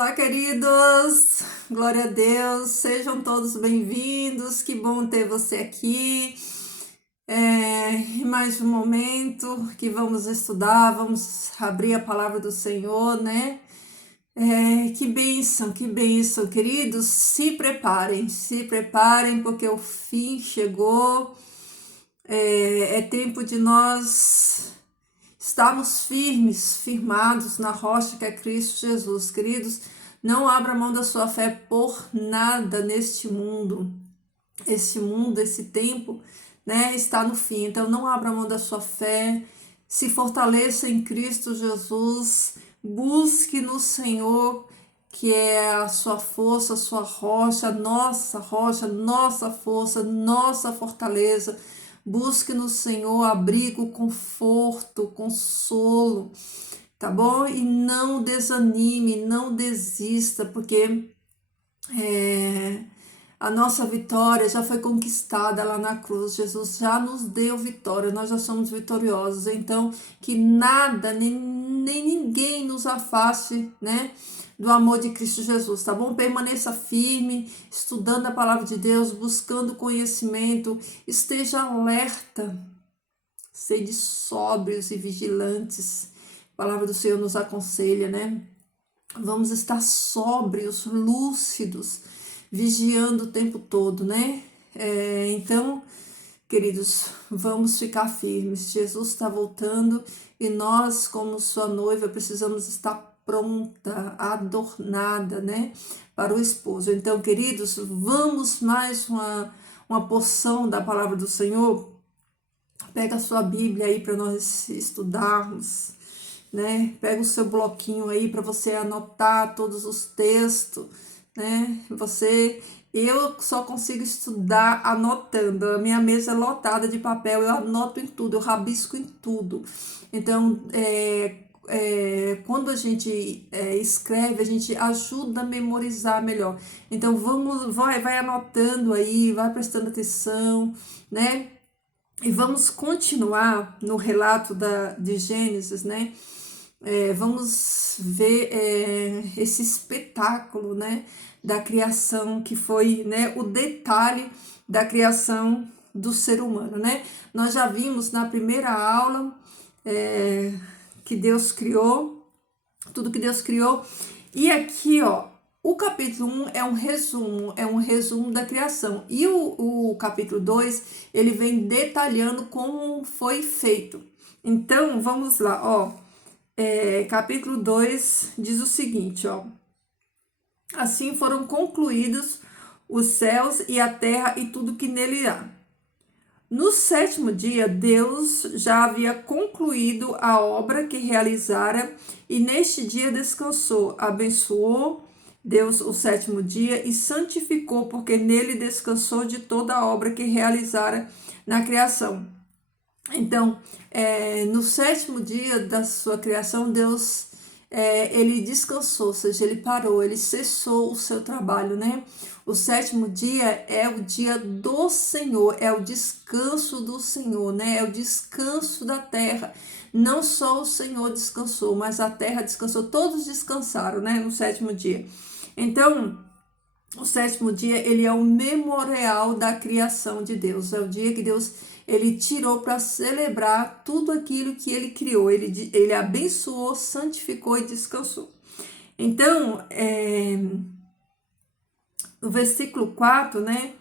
Olá, queridos! Glória a Deus! Sejam todos bem-vindos. Que bom ter você aqui. Em mais um momento que vamos estudar, vamos abrir a palavra do Senhor, né? Que bênção, queridos. Se preparem, porque o fim chegou. É tempo de nós estarmos firmados na rocha que é Cristo Jesus. Queridos, não abra mão da sua fé por nada neste mundo. Esse tempo, né, está no fim. Então, não abra mão da sua fé. Se fortaleça em Cristo Jesus. Busque no Senhor, que é a sua força, a sua rocha, nossa força, nossa fortaleza. Busque no Senhor abrigo, conforto, consolo, tá bom? E não desanime, não desista, porque a nossa vitória já foi conquistada lá na cruz. Jesus já nos deu vitória, nós já somos vitoriosos. Então, que nada, nem ninguém nos afaste, né, do amor de Cristo Jesus, tá bom? Permaneça firme, estudando a palavra de Deus, buscando conhecimento, esteja alerta, sede sóbrios e vigilantes. A palavra do Senhor nos aconselha, né? Vamos estar sóbrios, lúcidos, vigiando o tempo todo, né? Então, queridos, vamos ficar firmes. Jesus está voltando e nós, como sua noiva, precisamos estar pronta, adornada, né, para o esposo. Então, queridos, vamos mais uma porção da palavra do Senhor. Pega a sua Bíblia aí para nós estudarmos, né? Pega o seu bloquinho aí para você anotar todos os textos, né? Eu só consigo estudar anotando. A minha mesa é lotada de papel, eu anoto em tudo, eu rabisco em tudo. Então, quando a gente escreve, a gente ajuda a memorizar melhor. Então, vai anotando aí, vai prestando atenção, né? E vamos continuar no relato de Gênesis, né? Vamos ver esse espetáculo, né, da criação, que foi, né, o detalhe da criação do ser humano, né? Nós já vimos na primeira aula que Deus criou, tudo que Deus criou, e aqui, ó, o capítulo 1 é um resumo da criação, e o capítulo 2, ele vem detalhando como foi feito. Então, vamos lá, ó. Capítulo 2 diz o seguinte, ó: assim foram concluídos os céus e a terra e tudo que nele há. No sétimo dia, Deus já havia concluído a obra que realizara e neste dia descansou. Abençoou Deus o sétimo dia e santificou, porque nele descansou de toda a obra que realizara na criação. Então, no sétimo dia da sua criação, Deus, ele descansou, ou seja, ele parou, ele cessou o seu trabalho, né? O sétimo dia é o dia do Senhor, é o descanso do Senhor, né? É o descanso da terra. Não só o Senhor descansou, mas a terra descansou, todos descansaram, né? No sétimo dia. Então, o sétimo dia, ele é o memorial da criação de Deus. É o dia que Deus, ele tirou para celebrar tudo aquilo que ele criou. Ele abençoou, santificou e descansou. Então, no versículo 4, né,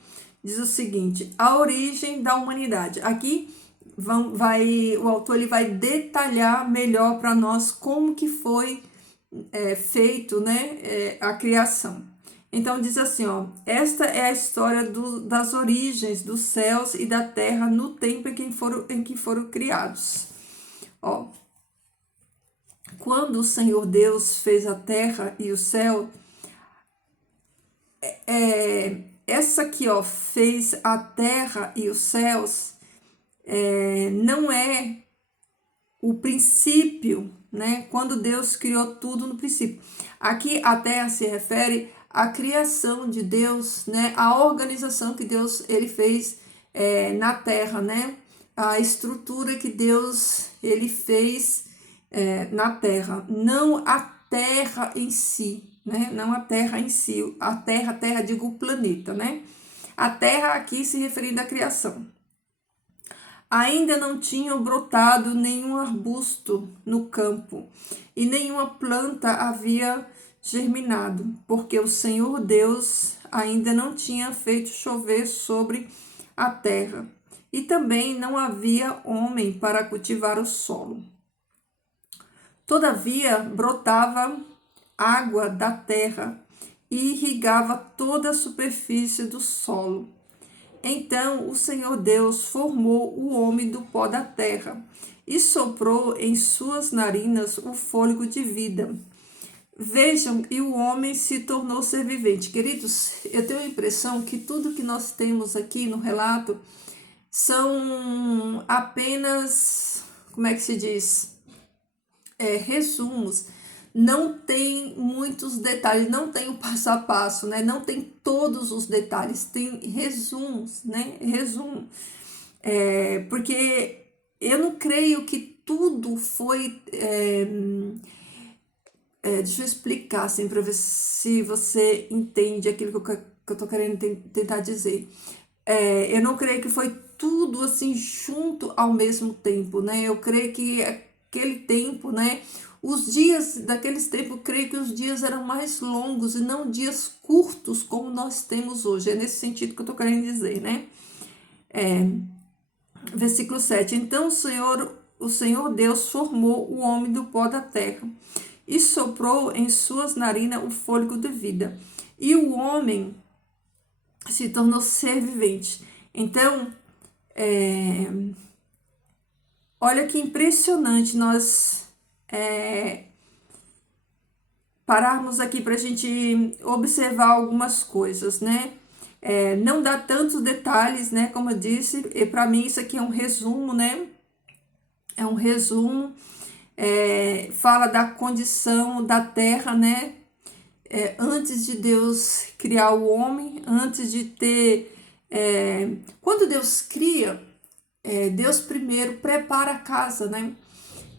diz o seguinte: a origem da humanidade. Aqui o autor ele vai detalhar melhor para nós como que foi feito, né, a criação. Então diz assim, ó: esta é a história das origens dos céus e da terra no tempo em que foram criados. Ó, quando o Senhor Deus fez a terra e o céu, essa aqui, ó, fez a terra e os céus, não é o princípio, né? Quando Deus criou tudo no princípio. Aqui a terra se refere à criação de Deus, né? A organização que Deus ele fez na terra, né? A estrutura que Deus ele fez na terra, não a terra em si, né? Não a terra em si, terra, digo o planeta, né? A terra aqui se referindo à criação. Ainda não tinham brotado nenhum arbusto no campo, e nenhuma planta havia germinado, porque o Senhor Deus ainda não tinha feito chover sobre a terra, e também não havia homem para cultivar o solo. Todavia brotava água da terra e irrigava toda a superfície do solo. Então o Senhor Deus formou o homem do pó da terra e soprou em suas narinas o fôlego de vida. Vejam, e o homem se tornou ser vivente. Queridos, eu tenho a impressão que tudo que nós temos aqui no relato são apenas, como é que se diz? Resumos. Não tem muitos detalhes, não tem o passo a passo, né? Não tem todos os detalhes, tem resumos, né? Resumo. Porque eu não creio que tudo foi. Deixa eu explicar assim para ver se você entende aquilo que eu tô querendo tentar dizer. Eu não creio que foi tudo assim junto ao mesmo tempo, né? Eu creio que aquele tempo, né? Os dias daqueles tempos, eu creio que os dias eram mais longos e não dias curtos como nós temos hoje. É nesse sentido que eu tô querendo dizer, né? Versículo 7. Então o Senhor Deus formou o homem do pó da terra e soprou em suas narinas o fôlego de vida. E o homem se tornou ser vivente. Então, olha que impressionante nós pararmos aqui para a gente observar algumas coisas, né? Não dá tantos detalhes, né? Como eu disse, e para mim isso aqui é um resumo, né? É um resumo, fala da condição da terra, né? Antes de Deus criar o homem, antes de ter. Quando Deus cria, Deus primeiro prepara a casa, né?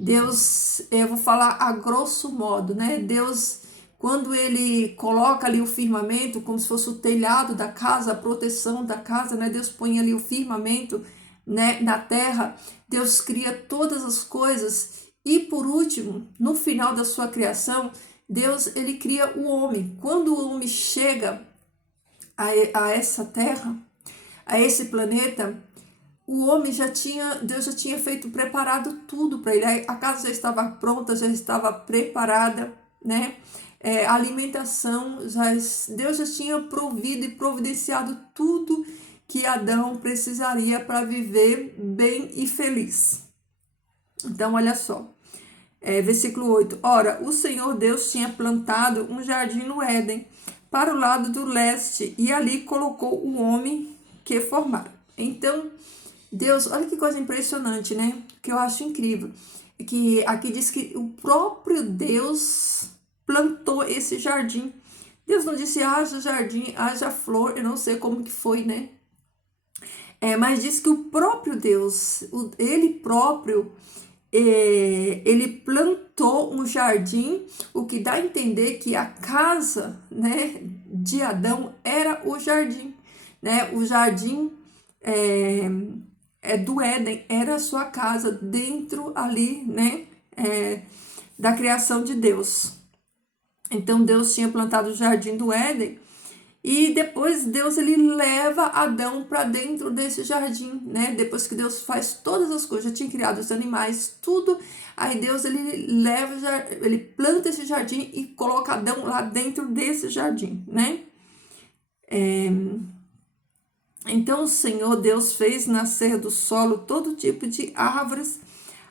Deus, eu vou falar a grosso modo, né? Deus, quando ele coloca ali o firmamento, como se fosse o telhado da casa, a proteção da casa, né? Deus põe ali o firmamento, né, na terra. Deus cria todas as coisas e, por último, no final da sua criação, Deus, ele cria o homem. Quando o homem chega a essa terra, a esse planeta, o homem Deus já tinha preparado tudo para ele. A casa já estava pronta, já estava preparada, né? A alimentação, Deus já tinha provido e providenciado tudo que Adão precisaria para viver bem e feliz. Então, olha só. Versículo 8. Ora, o Senhor Deus tinha plantado um jardim no Éden, para o lado do leste, e ali colocou o homem que formara. Então, Deus, olha que coisa impressionante, né? Que eu acho incrível. Que aqui diz que o próprio Deus plantou esse jardim. Deus não disse, haja jardim, haja flor, eu não sei como que foi, né? Mas diz que o próprio Deus, ele próprio, ele plantou um jardim, o que dá a entender que a casa, né, de Adão era o jardim, né? O jardim do Éden era a sua casa dentro ali, né, da criação de Deus. Então Deus tinha plantado o jardim do Éden e depois Deus ele leva Adão para dentro desse jardim, né? Depois que Deus faz todas as coisas, já tinha criado os animais, tudo, aí Deus ele planta esse jardim e coloca Adão lá dentro desse jardim, né? Então o Senhor Deus fez nascer do solo todo tipo de árvores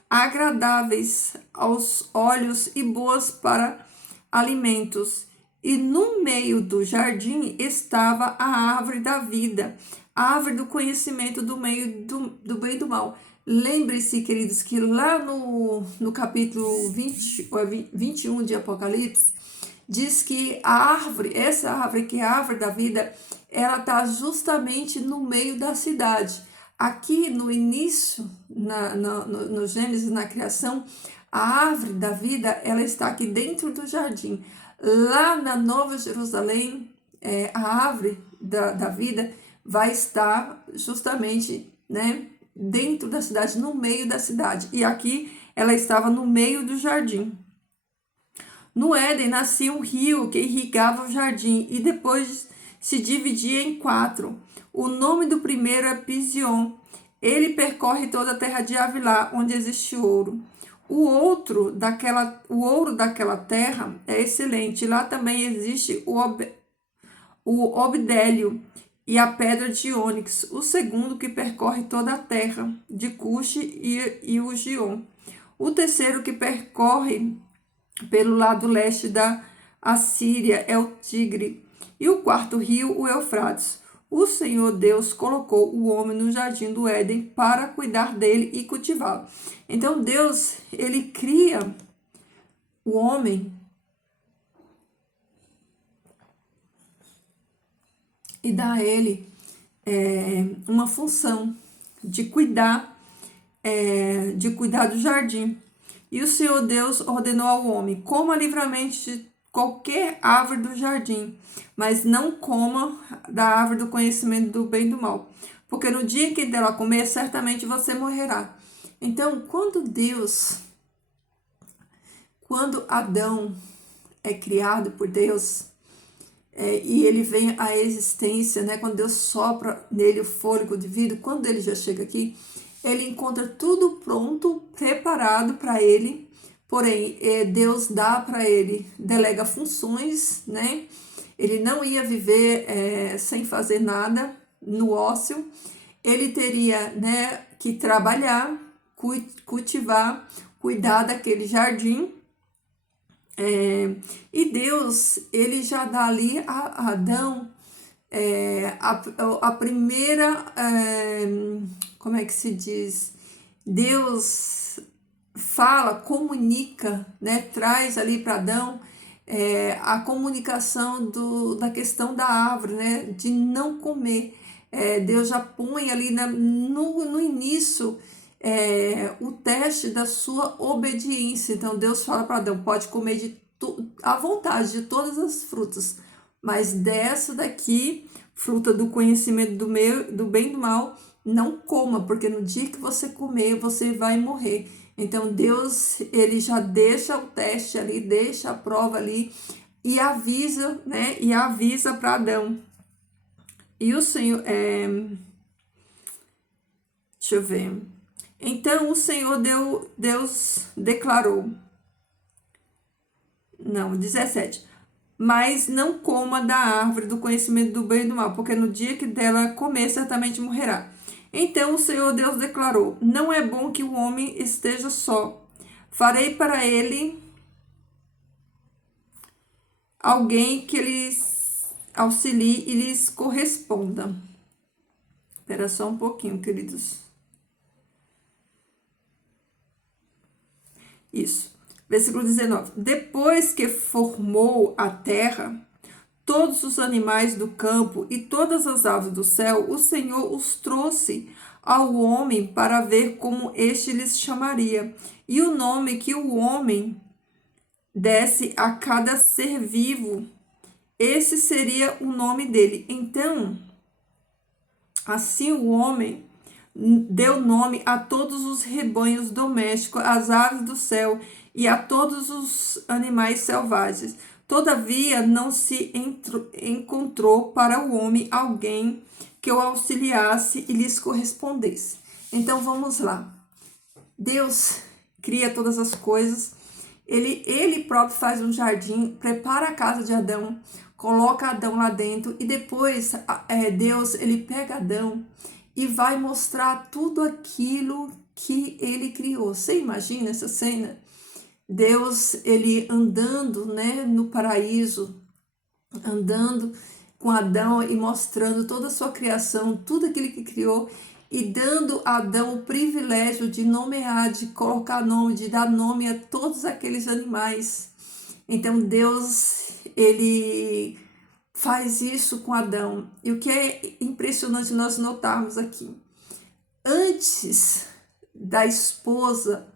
agradáveis aos olhos e boas para alimentos. E no meio do jardim estava a árvore da vida, a árvore do conhecimento do meio do bem e do mal. Lembre-se, queridos, que lá no capítulo 21 de Apocalipse, diz que essa árvore que é a árvore da vida, ela está justamente no meio da cidade. Aqui no início, no Gênesis, na criação, A árvore da vida, ela está aqui dentro do jardim. Lá na Nova Jerusalém, a árvore da vida vai estar justamente, né, dentro da cidade, no meio da cidade. E aqui ela estava no meio do jardim. No Éden nascia um rio que irrigava o jardim e depois se dividia em 4. O nome do primeiro é Pision. Ele percorre toda a terra de Havilá, onde existe ouro. O ouro daquela terra é excelente. Lá também existe o obdélio e a pedra de ônix. O segundo que percorre toda a terra de Cuxi e o Gion. O terceiro que percorre pelo lado leste da Assíria é o Tigre, e o quarto rio, o Eufrates. O Senhor Deus colocou o homem no jardim do Éden para cuidar dele e cultivá-lo. Então Deus, ele cria o homem e dá a ele uma função de cuidar do jardim. E o Senhor Deus ordenou ao homem: coma livremente de qualquer árvore do jardim, mas não coma da árvore do conhecimento do bem e do mal, porque no dia em que dela comer, certamente você morrerá. Então, quando Adão é criado por Deus, e ele vem à existência, né? Quando Deus sopra nele o fôlego de vida, quando ele já chega aqui, ele encontra tudo pronto, preparado para ele. Porém, Deus dá para ele, delega funções, né? Ele não ia viver sem fazer nada no ócio. Ele teria, né, que trabalhar, cultivar, cuidar daquele jardim. E Deus, ele já dá ali a Adão a primeira, como é que se diz? Deus fala, comunica, né? Traz ali para Adão a comunicação da questão da árvore, né? De não comer. Deus já põe ali no início o teste da sua obediência. Então Deus fala para Adão: pode comer à vontade de todas as frutas, mas dessa daqui, fruta do conhecimento do bem e do mal, não coma, porque no dia que você comer, você vai morrer. Então Deus, ele já deixa o teste ali, deixa a prova ali e avisa, né? E avisa para Adão. E o Senhor, deixa eu ver. Então o Senhor Deus declarou, não, 17. Mas não coma da árvore do conhecimento do bem e do mal, porque no dia que dela comer, certamente morrerá. Então o Senhor Deus declarou: não é bom que o homem esteja só. Farei para ele alguém que lhes auxilie e lhes corresponda. Espera só um pouquinho, queridos. Isso. Versículo 19. Depois que formou a terra, todos os animais do campo e todas as aves do céu, o Senhor os trouxe ao homem para ver como este lhes chamaria. E o nome que o homem desse a cada ser vivo, esse seria o nome dele. Então, assim o homem deu nome a todos os rebanhos domésticos, às aves do céu e a todos os animais selvagens. Todavia, não se encontrou para o homem alguém que o auxiliasse e lhes correspondesse. Então, vamos lá. Deus cria todas as coisas. Ele próprio faz um jardim, prepara a casa de Adão, coloca Adão lá dentro e depois Deus, ele pega Adão e vai mostrar tudo aquilo que ele criou. Você imagina essa cena? Deus, ele andando, né, no paraíso, andando com Adão e mostrando toda a sua criação, tudo aquilo que criou, e dando a Adão o privilégio de nomear, de colocar nome, de dar nome a todos aqueles animais. Então Deus, ele faz isso com Adão. E o que é impressionante nós notarmos aqui, antes da esposa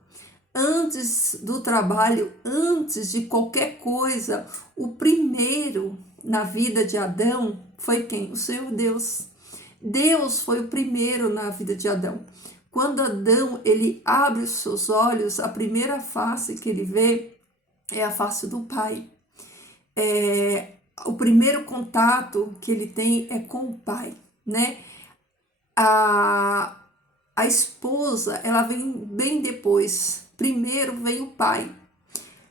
Antes do trabalho, antes de qualquer coisa, o primeiro na vida de Adão foi quem? O Senhor Deus. Deus foi o primeiro na vida de Adão. Quando Adão ele abre os seus olhos, a primeira face que ele vê é a face do Pai. O primeiro contato que ele tem é com o Pai, né? A esposa, ela vem bem depois. Primeiro vem o pai.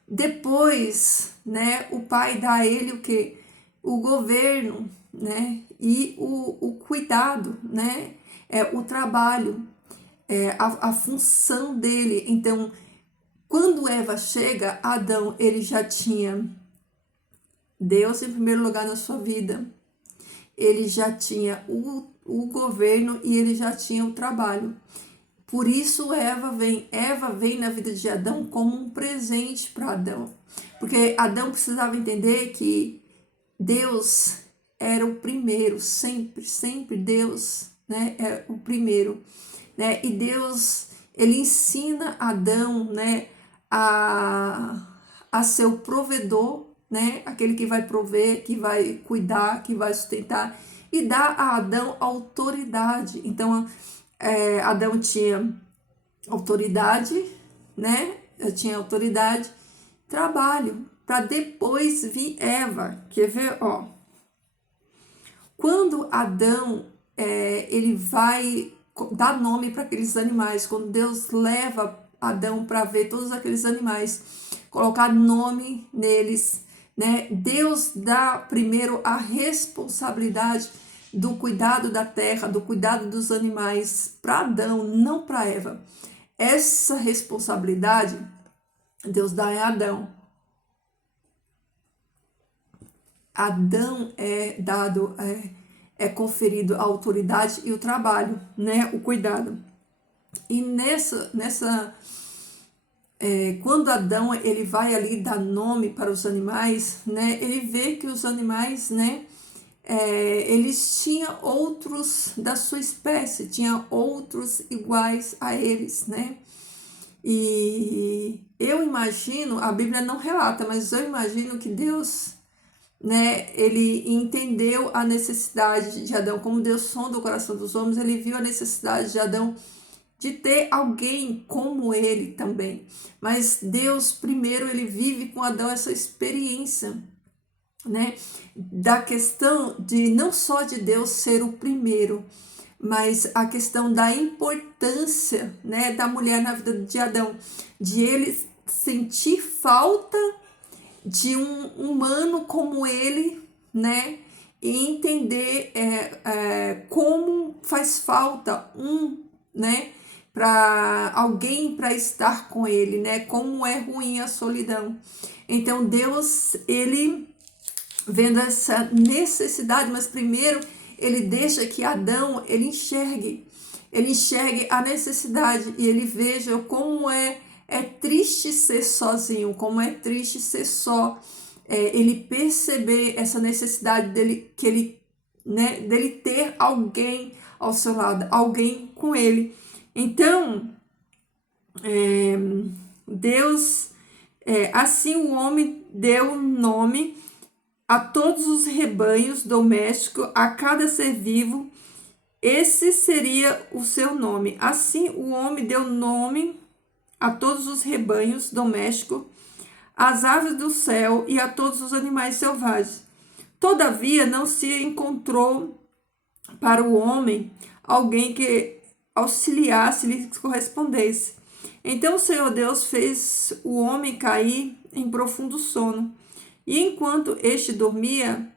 Depois, né, o pai dá a ele o quê? O governo, né? E o cuidado, né? O trabalho, a função dele. Então, quando Eva chega, Adão, ele já tinha Deus em primeiro lugar na sua vida. Ele já tinha o governo e ele já tinha o trabalho. Por isso Eva vem na vida de Adão como um presente para Adão. Porque Adão precisava entender que Deus era o primeiro, sempre Deus, né, é o primeiro, né? E Deus, ele ensina Adão, né, a ser o provedor, né, aquele que vai prover, que vai cuidar, que vai sustentar, e dá a Adão autoridade. Então, Adão tinha autoridade, né? Eu tinha autoridade, trabalho, para depois vir Eva. Quer ver? Ó, quando Adão ele vai dar nome para aqueles animais, quando Deus leva Adão para ver todos aqueles animais, colocar nome neles, né? Deus dá primeiro a responsabilidade do cuidado da terra, do cuidado dos animais para Adão, não para Eva. Essa responsabilidade Deus dá a Adão. Adão é dado, conferido a autoridade e o trabalho, né? O cuidado. E quando Adão ele vai ali dar nome para os animais, né? Ele vê que os animais, né? Eles tinham outros da sua espécie, tinha outros iguais a eles, né? E eu imagino, a Bíblia não relata, mas eu imagino que Deus, né, ele entendeu a necessidade de Adão, como Deus sonda o coração dos homens, ele viu a necessidade de Adão de ter alguém como ele também. Mas Deus, primeiro, ele vive com Adão essa experiência, né, da questão de não só de Deus ser o primeiro, mas a questão da importância, né, da mulher na vida de Adão, de ele sentir falta de um humano como ele, né, e entender como faz falta né, para alguém para estar com ele, né, como é ruim a solidão. Então Deus, ele vendo essa necessidade, mas primeiro ele deixa que Adão ele enxergue a necessidade e ele veja como é triste ser sozinho, como é triste ser só, ele perceber essa necessidade dele, que ele, né, dele ter alguém ao seu lado, alguém com ele. Então, Deus, assim o homem deu nome a todos os rebanhos domésticos, a cada ser vivo, esse seria o seu nome. Assim o homem deu nome a todos os rebanhos domésticos, às aves do céu e a todos os animais selvagens. Todavia não se encontrou para o homem alguém que auxiliasse e lhe correspondesse. Então o Senhor Deus fez o homem cair em profundo sono. E enquanto este dormia,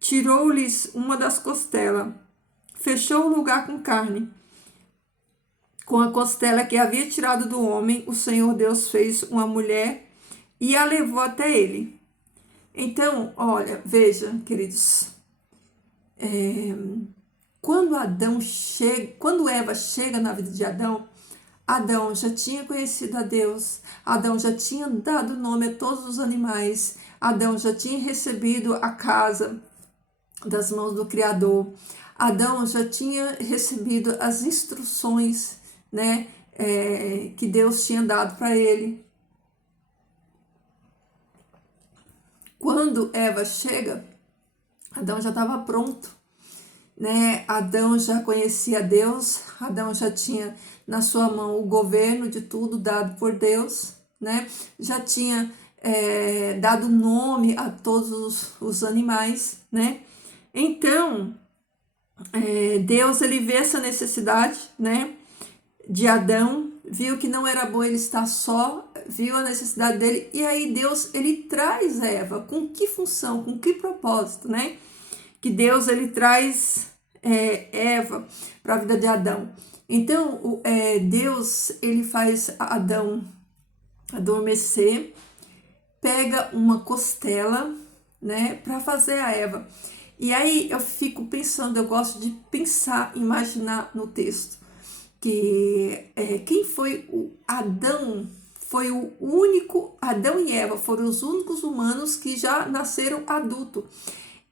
tirou-lhes uma das costelas, fechou o lugar com carne. Com a costela que havia tirado do homem, o Senhor Deus fez uma mulher e a levou até ele. Então, olha, veja, queridos, quando Eva chega na vida de Adão, Adão já tinha conhecido a Deus, Adão já tinha dado nome a todos os animais, Adão já tinha recebido a casa das mãos do Criador, Adão já tinha recebido as instruções, né, que Deus tinha dado para ele. Quando Eva chega, Adão já estava pronto, né? Adão já conhecia Deus, Adão já tinha na sua mão o governo de tudo dado por Deus, né? Já tinha dado nome a todos os animais, né? Então, Deus, ele vê essa necessidade, né, de Adão, viu que não era bom ele estar só, viu a necessidade dele, e aí Deus, ele traz Eva, com que função, com que propósito, né? Que Deus, ele traz Eva para a vida de Adão. Então, Deus, ele faz Adão adormecer, pega uma costela, né, para fazer a Eva. E aí eu fico pensando, eu gosto de pensar, imaginar no texto, que quem foi o Adão, foi o único, Adão e Eva foram os únicos humanos que já nasceram adultos.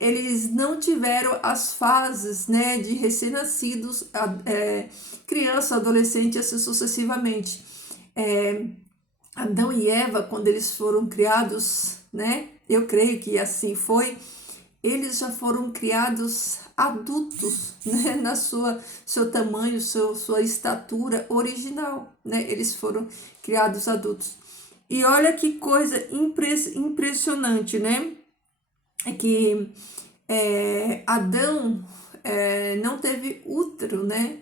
Eles não tiveram as fases, né, de recém-nascidos, criança, adolescente, assim sucessivamente. Adão e Eva, quando eles foram criados, né, eu creio que assim foi, eles já foram criados adultos, né, na seu tamanho, sua estatura original, né, eles foram criados adultos. E olha que coisa impressionante, né, é que Adão não teve útero, né,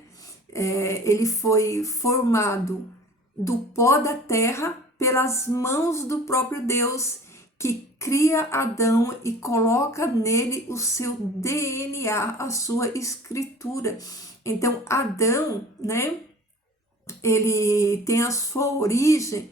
ele foi formado do pó da terra pelas mãos do próprio Deus, que cria Adão e coloca nele o seu DNA, a sua escritura. Então, Adão, né, ele tem a sua origem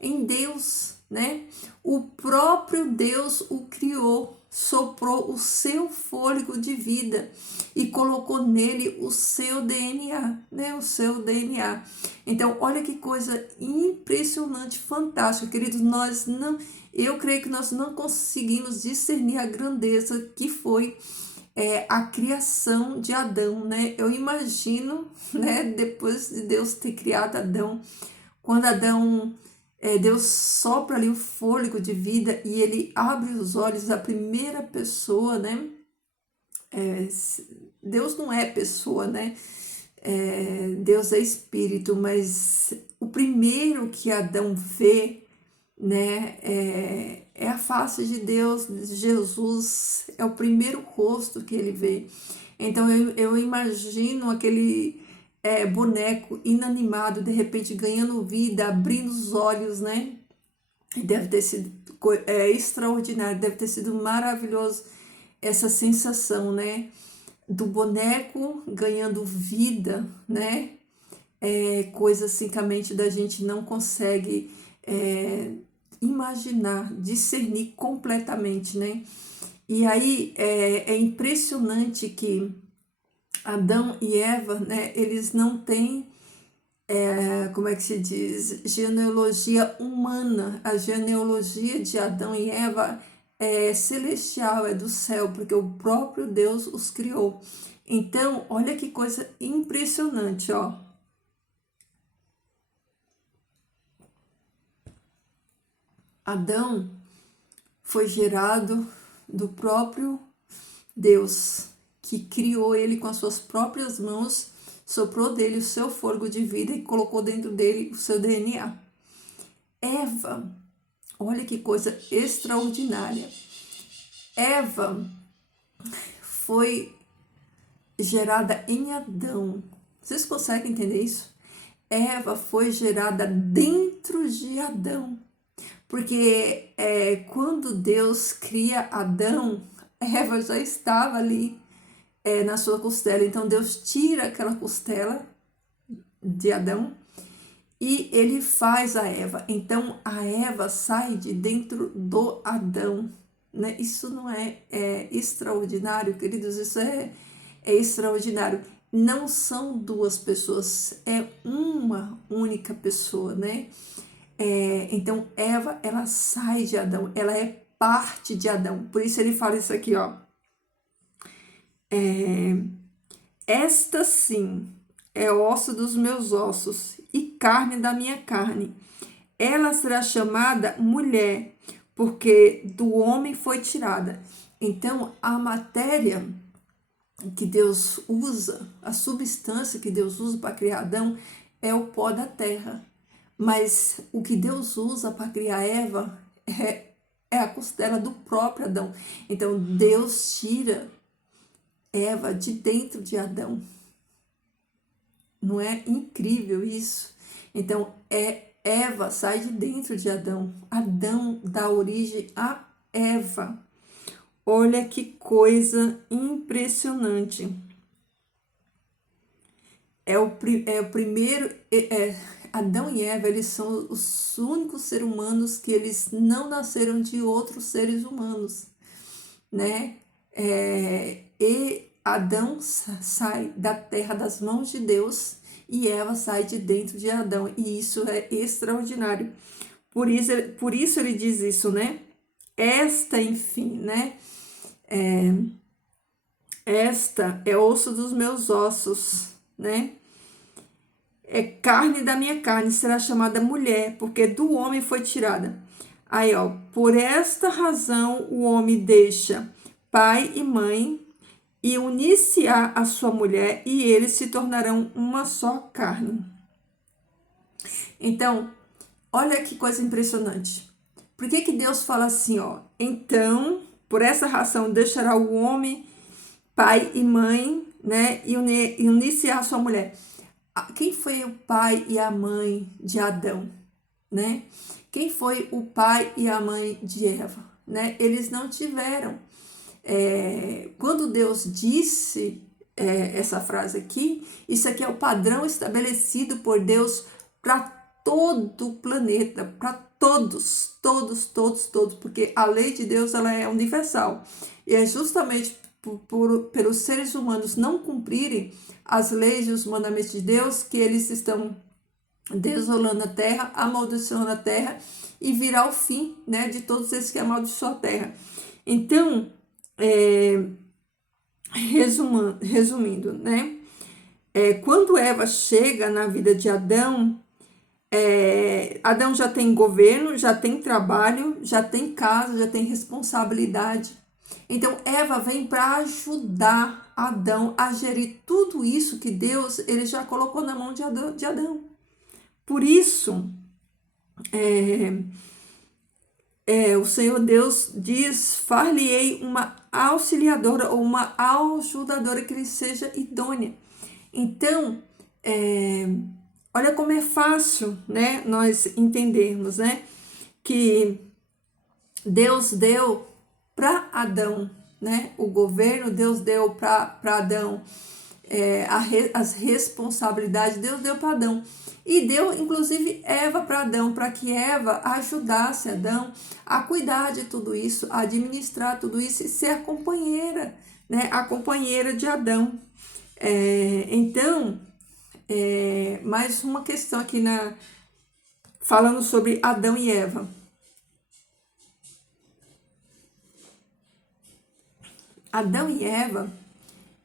em Deus, né? O próprio Deus o criou, soprou o seu fôlego de vida e colocou nele o seu DNA, né? O seu DNA. Então, olha que coisa impressionante, fantástica, queridos. Eu creio que nós não conseguimos discernir a grandeza que foi a criação de Adão, né? Eu imagino, né, depois de Deus ter criado Adão, quando Adão, Deus sopra ali o fôlego de vida e ele abre os olhos da primeira pessoa, né? Deus não é pessoa, né? Deus é espírito, mas o primeiro que Adão vê, né, é a face de Deus, Jesus, é o primeiro rosto que ele vê. Então eu imagino aquele boneco inanimado, de repente ganhando vida, abrindo os olhos, né? E deve ter sido extraordinário, deve ter sido maravilhoso essa sensação, né? Do boneco ganhando vida, né? Coisa assim que a mente da gente não consegue imaginar, discernir completamente, né? E aí é impressionante que Adão e Eva, né, eles não têm, como é que se diz, genealogia humana. A genealogia de Adão e Eva é celestial, é do céu, porque o próprio Deus os criou. Então, olha que coisa impressionante, ó. Adão foi gerado do próprio Deus, que criou ele com as suas próprias mãos, soprou dele o seu fôlego de vida e colocou dentro dele o seu DNA. Eva, olha que coisa extraordinária. Eva foi gerada em Adão. Vocês conseguem entender isso? Eva foi gerada dentro de Adão. Porque quando Deus cria Adão, Eva já estava ali na sua costela. Então Deus tira aquela costela de Adão e ele faz a Eva. Então a Eva sai de dentro do Adão, né? Isso não é extraordinário, queridos? Isso é extraordinário. Não são duas pessoas, é uma única pessoa, né? Então Eva, ela sai de Adão, ela é parte de Adão. Por isso ele fala isso aqui, ó. Esta sim é osso dos meus ossos e carne da minha carne. Ela será chamada mulher, porque do homem foi tirada. Então, a matéria que Deus usa, a substância que Deus usa para criar Adão é o pó da terra. Mas o que Deus usa para criar Eva é a costela do próprio Adão. Então, Deus tira Eva de dentro de Adão. Não é incrível isso? Então, Eva sai de dentro de Adão. Adão dá origem a Eva. Olha que coisa impressionante. É o primeiro... Adão e Eva, eles são os únicos seres humanos que eles não nasceram de outros seres humanos, né? E Adão sai da terra das mãos de Deus e Eva sai de dentro de Adão, e isso é extraordinário. Por isso ele diz isso, né? Esta, enfim, né? Esta é osso dos meus ossos, né? É carne da minha carne, será chamada mulher, porque do homem foi tirada. Aí, ó, por esta razão o homem deixa pai e mãe e unir-se-á a sua mulher, e eles se tornarão uma só carne. Então, olha que coisa impressionante. Por que Deus fala assim, ó? Então, por essa razão deixará o homem pai e mãe, né, e unir-se-á a sua mulher. Quem foi o pai e a mãe de Adão, né? Quem foi o pai e a mãe de Eva, né? Eles não tiveram. Quando Deus disse essa frase aqui, isso aqui é o padrão estabelecido por Deus para todo o planeta, para todos, porque a lei de Deus ela é universal. E é justamente pelos seres humanos não cumprirem as leis e os mandamentos de Deus que eles estão desolando a terra, amaldiçoando a terra, e virá o fim, né, de todos esses que amaldiçoam a terra. Então, resumindo, né, quando Eva chega na vida de Adão, Adão já tem governo, já tem trabalho, já tem casa, já tem responsabilidade. Então, Eva vem para ajudar Adão a gerir tudo isso que Deus ele já colocou na mão de Adão. Por isso, o Senhor Deus diz, far-lhe-ei uma auxiliadora ou uma ajudadora que lhe seja idônea. Então, olha como é fácil, né, nós entendermos, né, que Deus deu para Adão, né, o governo, Deus deu para Adão as responsabilidades, Deus deu para Adão. E deu, inclusive, Eva para Adão, para que Eva ajudasse Adão a cuidar de tudo isso, a administrar tudo isso e ser a companheira, né? A companheira de Adão. Então, mais uma questão aqui falando sobre Adão e Eva. Adão e Eva,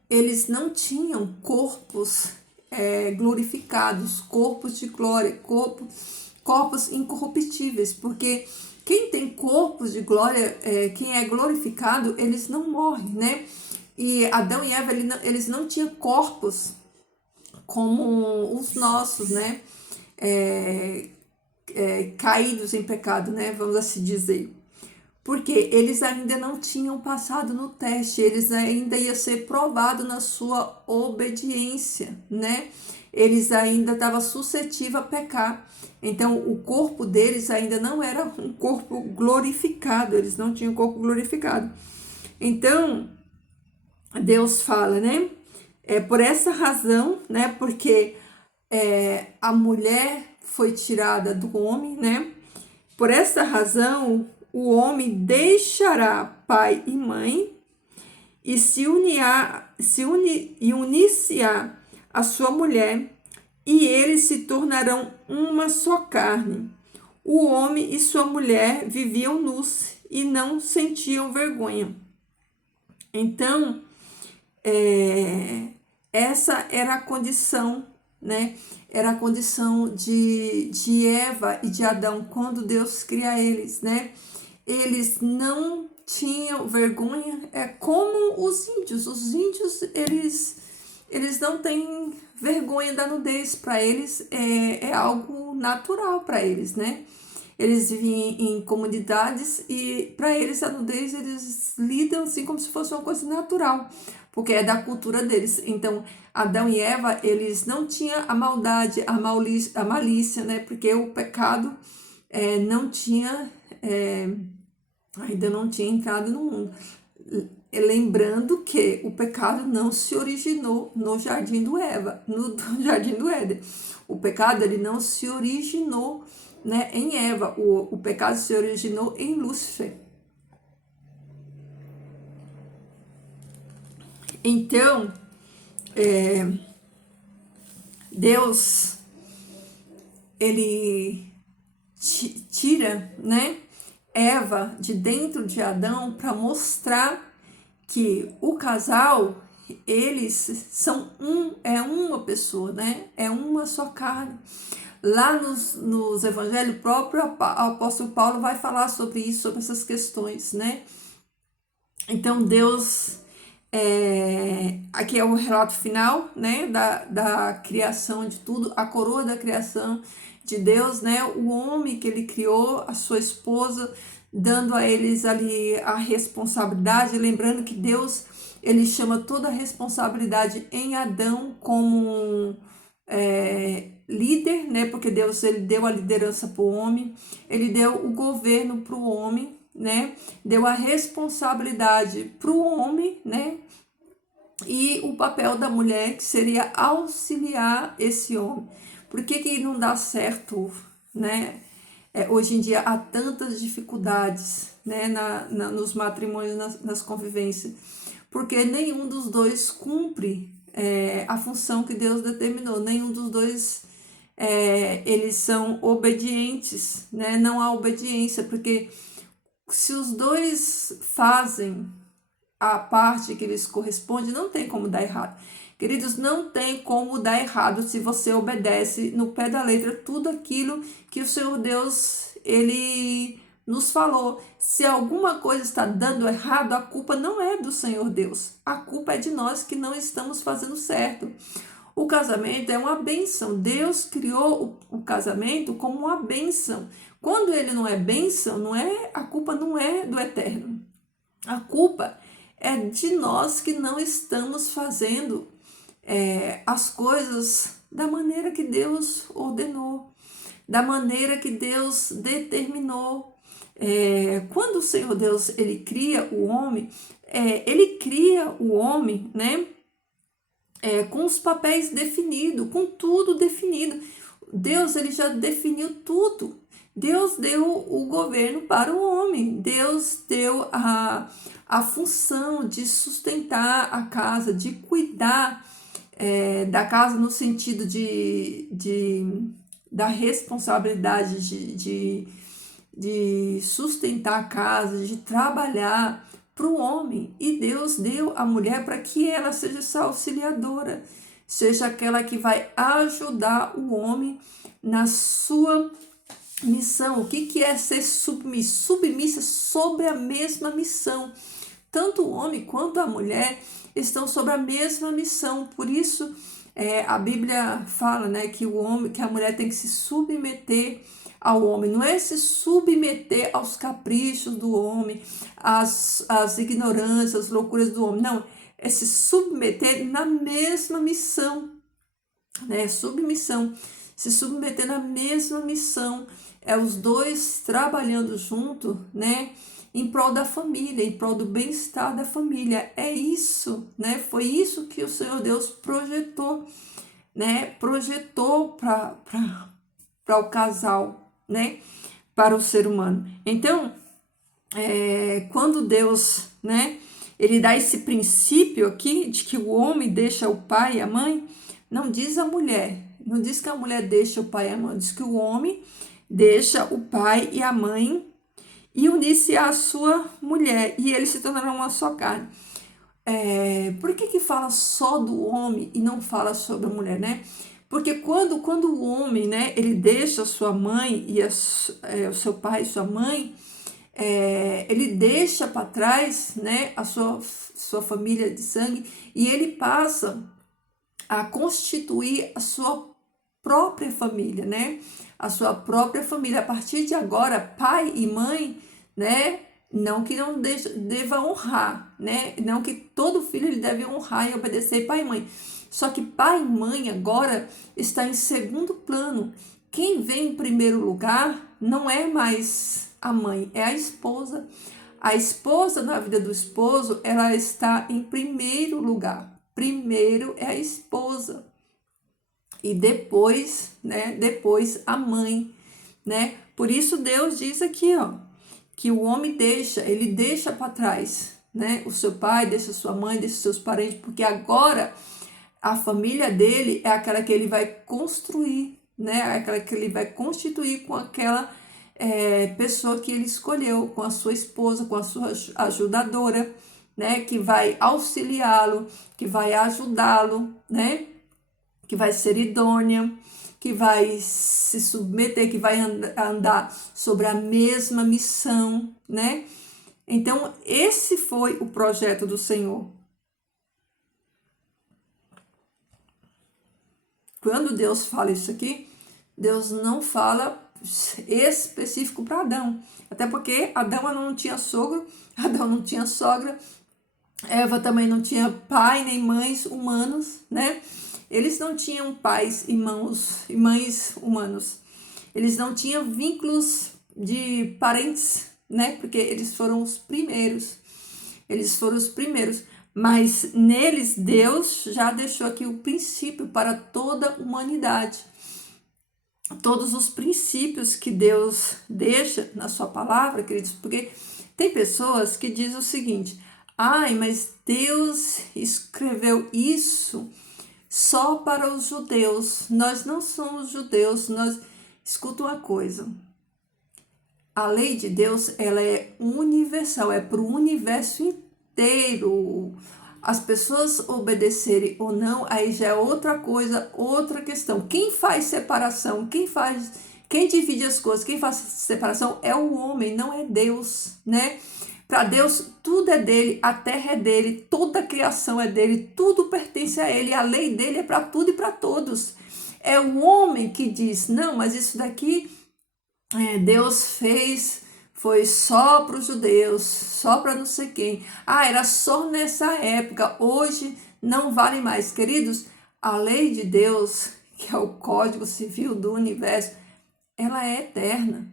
eles não tinham corpos glorificados, corpos de glória, corpos incorruptíveis, porque quem tem corpos de glória, quem é glorificado, eles não morrem, né? E Adão e Eva, eles não tinham corpos como os nossos, né? Caídos em pecado, né? Vamos assim dizer. Porque eles ainda não tinham passado no teste, eles ainda iam ser provados na sua obediência, né? Eles ainda estavam suscetíveis a pecar. Então, o corpo deles ainda não era um corpo glorificado, eles não tinham corpo glorificado. Então, Deus fala, né? Por essa razão, né? Porque a mulher foi tirada do homem, né? Por essa razão, o homem deixará pai e mãe e unir-se-á a sua mulher, e eles se tornarão uma só carne. O homem e sua mulher viviam nus e não sentiam vergonha. Então, essa era a condição, né? Era a condição de Eva e de Adão quando Deus cria eles, né? Eles não tinham vergonha, como os índios. Os índios, eles não têm vergonha da nudez. Para eles é algo natural para eles, né? Eles vivem em comunidades e para eles a nudez eles lidam assim como se fosse uma coisa natural, porque é da cultura deles. Então, Adão e Eva, eles não tinham a maldade, a malícia, né? Porque o pecado não tinha, ainda não tinha entrado no mundo. Lembrando que o pecado não se originou no jardim do jardim do Éden. O pecado ele não se originou, né, em Eva. O pecado se originou em Lúcifer. Então, Deus, ele tira, né, Eva de dentro de Adão para mostrar que o casal, eles são uma pessoa, né? É uma só carne. Lá nos evangelhos, o próprio apóstolo Paulo vai falar sobre isso, sobre essas questões, né? Então, Deus, aqui é o relato final, né? Da criação de tudo, a coroa da criação de Deus, né? O homem que ele criou, a sua esposa, dando a eles ali a responsabilidade, lembrando que Deus, ele chama toda a responsabilidade em Adão como líder, né? Porque Deus, ele deu a liderança para o homem, ele deu o governo para o homem, né? Deu a responsabilidade para o homem, né? E o papel da mulher, que seria auxiliar esse homem. Por que não dá certo, né? Hoje em dia há tantas dificuldades, né, nos matrimônios, nas convivências, porque nenhum dos dois cumpre a função que Deus determinou, nenhum dos dois eles são obedientes, né? Não há obediência, porque se os dois fazem a parte que lhes corresponde, não tem como dar errado. Queridos, não tem como dar errado se você obedece no pé da letra tudo aquilo que o Senhor Deus, ele nos falou. Se alguma coisa está dando errado, a culpa não é do Senhor Deus. A culpa é de nós que não estamos fazendo certo. O casamento é uma bênção. Deus criou o casamento como uma bênção. Quando ele não é bênção, a culpa não é do eterno. A culpa é de nós que não estamos fazendo as coisas da maneira que Deus ordenou, da maneira que Deus determinou. Quando o Senhor Deus, ele cria o homem, né? Com os papéis definidos, com tudo definido. Deus, ele já definiu tudo. Deus deu o governo para o homem. Deus deu a função de sustentar a casa, de cuidar da casa no sentido da responsabilidade de sustentar a casa, de trabalhar para o homem. E Deus deu a mulher para que ela seja essa auxiliadora, seja aquela que vai ajudar o homem na sua missão. O que é ser submissa sobre a mesma missão? Tanto o homem quanto a mulher estão sobre a mesma missão. Por isso, a Bíblia fala, né, que a mulher tem que se submeter ao homem. Não é se submeter aos caprichos do homem, às ignorâncias, às loucuras do homem. Não, é se submeter na mesma missão, né? Submissão. Se submeter na mesma missão. Os dois trabalhando junto, né? Em prol da família, em prol do bem-estar da família. É isso, né? Foi isso que o Senhor Deus projetou, né? Projetou para o casal, né? Para o ser humano. Então, quando Deus, né? Ele dá esse princípio aqui de que o homem deixa o pai e a mãe, não diz a mulher, não diz que a mulher deixa o pai e a mãe, diz que o homem deixa o pai e a mãe e unir-se à sua mulher, e eles se tornarão uma só carne. Por que fala só do homem e não fala sobre a mulher, né? Porque quando o homem, né, ele deixa a sua mãe e o seu pai e sua mãe, ele deixa para trás, né, a sua família de sangue, e ele passa a constituir a sua própria família, né? A sua própria família. A partir de agora, pai e mãe, né? Não que não deva honrar, né? Não que todo filho ele deve honrar e obedecer pai e mãe. Só que pai e mãe agora está em segundo plano. Quem vem em primeiro lugar não é mais a mãe, é a esposa. A esposa, na vida do esposo, ela está em primeiro lugar. Primeiro é a esposa. E depois, né? Depois a mãe, né? Por isso Deus diz aqui, ó, que o homem ele deixa para trás, né? O seu pai, deixa sua mãe, deixa seus parentes, porque agora a família dele é aquela que ele vai construir, né? É aquela que ele vai constituir com aquela pessoa que ele escolheu, com a sua esposa, com a sua ajudadora, né? Que vai auxiliá-lo, que vai ajudá-lo, né? Que vai ser idônea, que vai se submeter, que vai andar sobre a mesma missão, né? Então, esse foi o projeto do Senhor. Quando Deus fala isso aqui, Deus não fala específico para Adão. Até porque Adão não tinha sogro, Adão não tinha sogra, Eva também não tinha pai nem mães humanos, né? Eles não tinham pais e mães humanos. Eles não tinham vínculos de parentes, né? Porque eles foram os primeiros. Eles foram os primeiros. Mas neles, Deus já deixou aqui o princípio para toda a humanidade. Todos os princípios que Deus deixa na sua palavra, queridos, porque tem pessoas que dizem o seguinte: ai, mas Deus escreveu isso só para os judeus. Nós não somos judeus. Escuta uma coisa. A lei de Deus, ela é universal, é para o universo inteiro. As pessoas obedecerem ou não, aí já é outra coisa, outra questão. Quem faz separação, quem divide as coisas, quem faz separação é o homem, não é Deus, né? Para Deus, tudo é dele, a terra é dele, toda a criação é dele, tudo pertence a ele, a lei dele é para tudo e para todos. É o homem que diz: não, mas isso daqui Deus fez, foi só para os judeus, só para não sei quem. Ah, era só nessa época, hoje não vale mais. Queridos, a lei de Deus, que é o Código Civil do Universo, ela é eterna.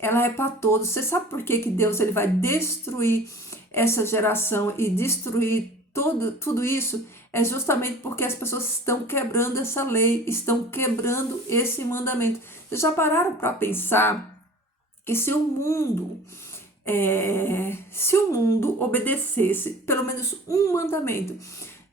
Ela é para todos. Você sabe por que Deus ele vai destruir essa geração e destruir tudo isso? É justamente porque as pessoas estão quebrando essa lei, estão quebrando esse mandamento. Vocês já pararam para pensar que se o mundo obedecesse pelo menos um mandamento,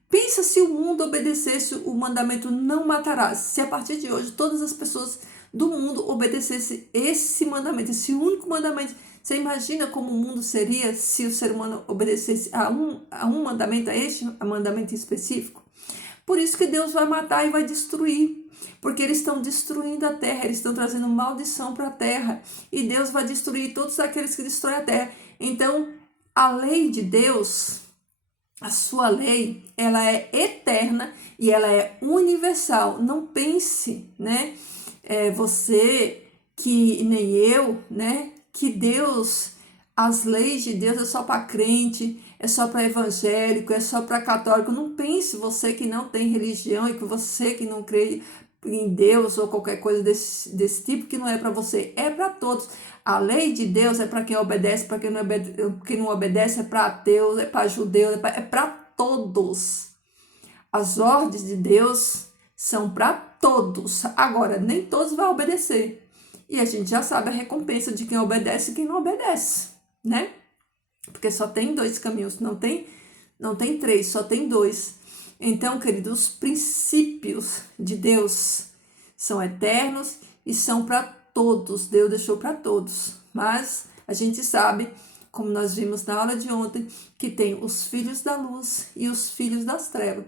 pensa se o mundo obedecesse o mandamento não matarás, se a partir de hoje todas as pessoas do mundo obedecesse esse mandamento, esse único mandamento. Você imagina como o mundo seria se o ser humano obedecesse a um mandamento, a este mandamento específico? Por isso que Deus vai matar e vai destruir, porque eles estão destruindo a terra, eles estão trazendo maldição para a terra, e Deus vai destruir todos aqueles que destroem a terra. Então, a lei de Deus, a sua lei, ela é eterna e ela é universal. Não pense, né? Você que nem eu, né? Que Deus, as leis de Deus é só para crente, é só para evangélico, é só para católico. Não pense você que não tem religião e que você que não crê em Deus ou qualquer coisa desse tipo, que não é para você, é para todos. A lei de Deus é para quem obedece, para quem não obedece, é para ateus, é para judeus, é para todos. As ordens de Deus são para todos. Agora, nem todos vão obedecer. E a gente já sabe a recompensa de quem obedece e quem não obedece, né? Porque só tem dois caminhos, não tem três, só tem dois. Então, queridos, os princípios de Deus são eternos e são para todos. Deus deixou para todos. Mas a gente sabe, como nós vimos na aula de ontem, que tem os filhos da luz e os filhos das trevas.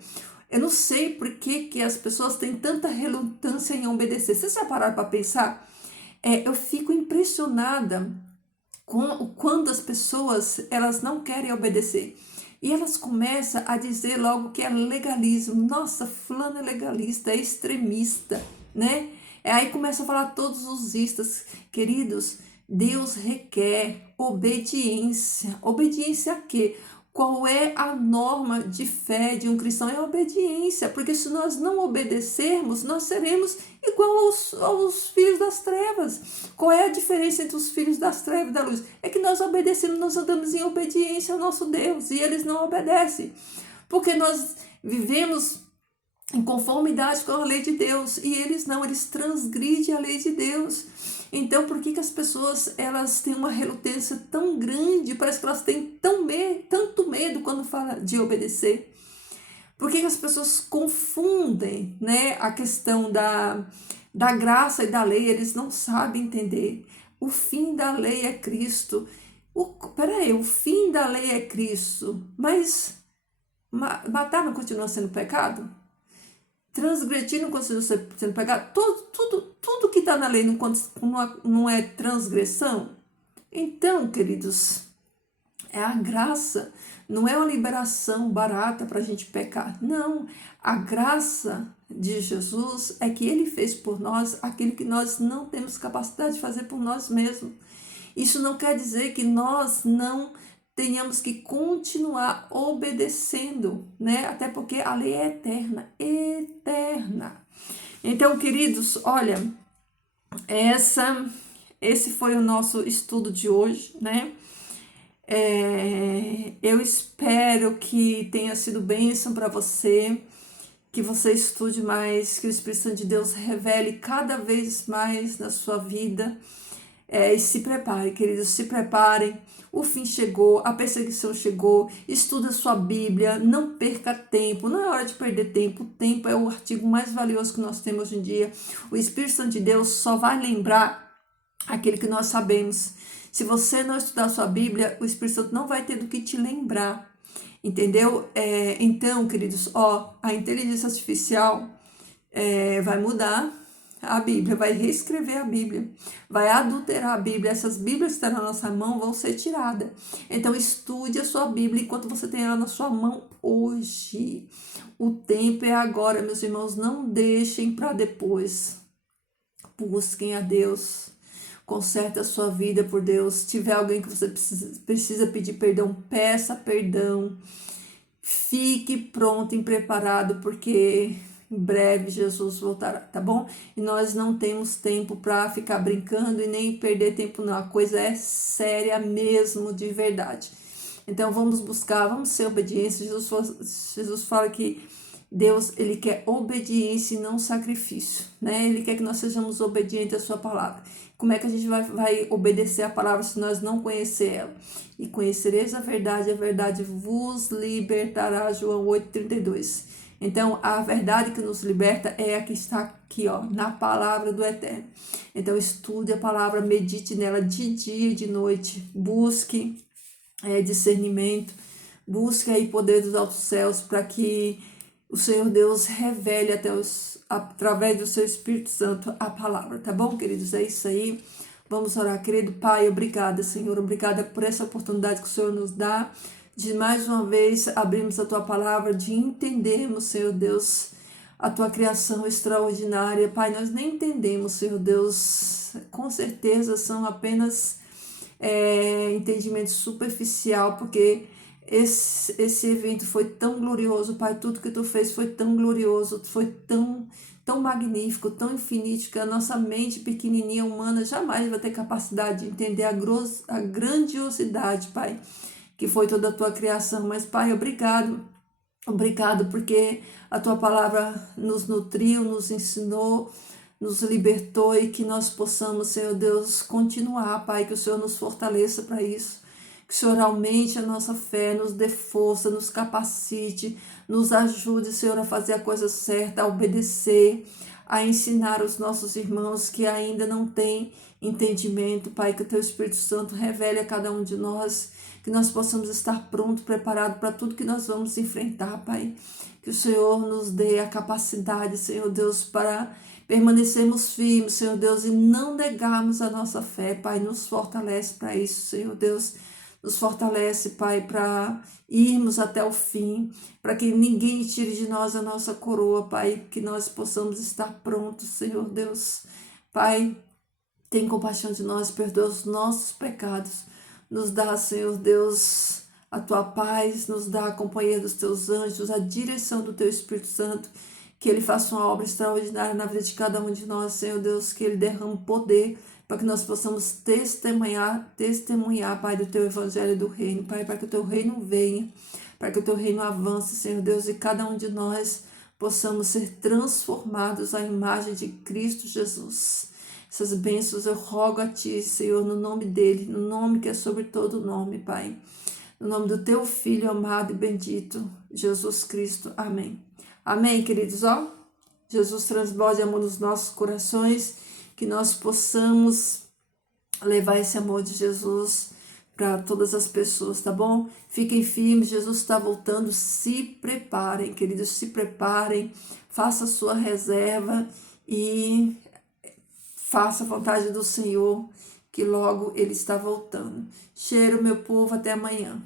Eu não sei por que as pessoas têm tanta relutância em obedecer. Vocês já pararam para pensar? Eu fico impressionada quando as pessoas elas não querem obedecer. E elas começam a dizer logo que é legalismo. Nossa, fulano é legalista, é extremista, né? Aí começa a falar todos os istas. Queridos, Deus requer obediência. Obediência a quê? Qual é a norma de fé de um cristão? É a obediência, porque se nós não obedecermos, nós seremos igual aos filhos das trevas. Qual é a diferença entre os filhos das trevas e da luz? É que nós obedecemos, nós andamos em obediência ao nosso Deus, e eles não obedecem, porque nós vivemos em conformidade com a lei de Deus, e eles não, eles transgridem a lei de Deus. Então, por que as pessoas elas têm uma relutância tão grande? Parece que elas têm tanto medo quando fala de obedecer. Por que as pessoas confundem, né, a questão da graça e da lei? Eles não sabem entender. O fim da lei é Cristo. O fim da lei é Cristo. Mas matar não continua sendo pecado? Transgredir não continua sendo pecado? Tudo que está na lei não é transgressão? Então, queridos, é a graça, não é uma liberação barata para a gente pecar. Não, a graça de Jesus é que Ele fez por nós aquilo que nós não temos capacidade de fazer por nós mesmos. Isso não quer dizer que nós não tenhamos que continuar obedecendo, né? Até porque a lei é eterna, eterna. Então, queridos, olha, esse foi o nosso estudo de hoje, né? Eu espero que tenha sido bênção para você, que você estude mais, que o Espírito Santo de Deus revele cada vez mais na sua vida. E se prepare, queridos, se preparem. O fim chegou, a perseguição chegou. Estuda a sua Bíblia, não perca tempo, não é hora de perder tempo. O tempo é o artigo mais valioso que nós temos hoje em dia. O Espírito Santo de Deus só vai lembrar aquele que nós sabemos. Se você não estudar a sua Bíblia, o Espírito Santo não vai ter do que te lembrar, entendeu? Então, queridos, a inteligência artificial vai mudar a Bíblia, vai reescrever a Bíblia, vai adulterar a Bíblia. Essas Bíblias que estão na nossa mão vão ser tiradas. Então, estude a sua Bíblia enquanto você tem ela na sua mão hoje. O tempo é agora, meus irmãos, não deixem para depois. Busquem a Deus. Conserte a sua vida por Deus. Se tiver alguém que você precisa pedir perdão, peça perdão. Fique pronto e preparado, porque em breve Jesus voltará, tá bom? E nós não temos tempo para ficar brincando e nem perder tempo, não. A coisa é séria mesmo, de verdade. Então vamos buscar, vamos ser obedientes. Jesus fala que Deus, Ele quer obediência e não sacrifício, né? Ele quer que nós sejamos obedientes à sua palavra. Como é que a gente vai obedecer a palavra se nós não conhecer ela? E conhecereis a verdade vos libertará, João 8,32. Então, a verdade que nos liberta é a que está aqui, na palavra do Eterno. Então, estude a palavra, medite nela de dia e de noite, busque discernimento, busque aí poder dos altos céus para que o Senhor Deus revele através do seu Espírito Santo a palavra, tá bom, queridos? É isso aí. Vamos orar, querido Pai, obrigada, Senhor, obrigada por essa oportunidade que o Senhor nos dá de mais uma vez abrirmos a Tua palavra, de entendermos, Senhor Deus, a Tua criação extraordinária. Pai, nós nem entendemos, Senhor Deus, com certeza são apenas entendimento superficial, porque esse evento foi tão glorioso, Pai, tudo que Tu fez foi tão glorioso, foi tão magnífico, tão infinito, que a nossa mente pequenininha humana jamais vai ter capacidade de entender a grandiosidade, Pai, que foi toda a Tua criação. Mas, Pai, obrigado porque a Tua palavra nos nutriu, nos ensinou, nos libertou, e que nós possamos, Senhor Deus, continuar, Pai, que o Senhor nos fortaleça para isso, que o Senhor aumente a nossa fé, nos dê força, nos capacite, nos ajude, Senhor, a fazer a coisa certa, a obedecer, a ensinar os nossos irmãos que ainda não têm entendimento, Pai, que o Teu Espírito Santo revele a cada um de nós, que nós possamos estar pronto, preparado para tudo que nós vamos enfrentar, Pai. Que o Senhor nos dê a capacidade, Senhor Deus, para permanecermos firmes, Senhor Deus, e não negarmos a nossa fé, Pai. Nos fortalece para isso, Senhor Deus. Nos fortalece, Pai, para irmos até o fim, para que ninguém tire de nós a nossa coroa, Pai, que nós possamos estar prontos, Senhor Deus. Pai, tem compaixão de nós, perdoa os nossos pecados. Nos dá, Senhor Deus, a tua paz, nos dá a companhia dos teus anjos, a direção do teu Espírito Santo, que ele faça uma obra extraordinária na vida de cada um de nós, Senhor Deus, que ele derrame poder para que nós possamos testemunhar, Pai, do teu evangelho e do reino, Pai, para que o teu reino venha, para que o teu reino avance, Senhor Deus, e cada um de nós possamos ser transformados à imagem de Cristo Jesus. Essas bênçãos eu rogo a Ti, Senhor, no nome dEle, no nome que é sobre todo nome, Pai. No nome do Teu Filho amado e bendito, Jesus Cristo. Amém. Amém, queridos, ó. Jesus transborde amor nos nossos corações, que nós possamos levar esse amor de Jesus para todas as pessoas, tá bom? Fiquem firmes, Jesus está voltando, se preparem, queridos, se preparem, faça a sua reserva e faça a vontade do Senhor, que logo Ele está voltando. Cheiro, meu povo, até amanhã.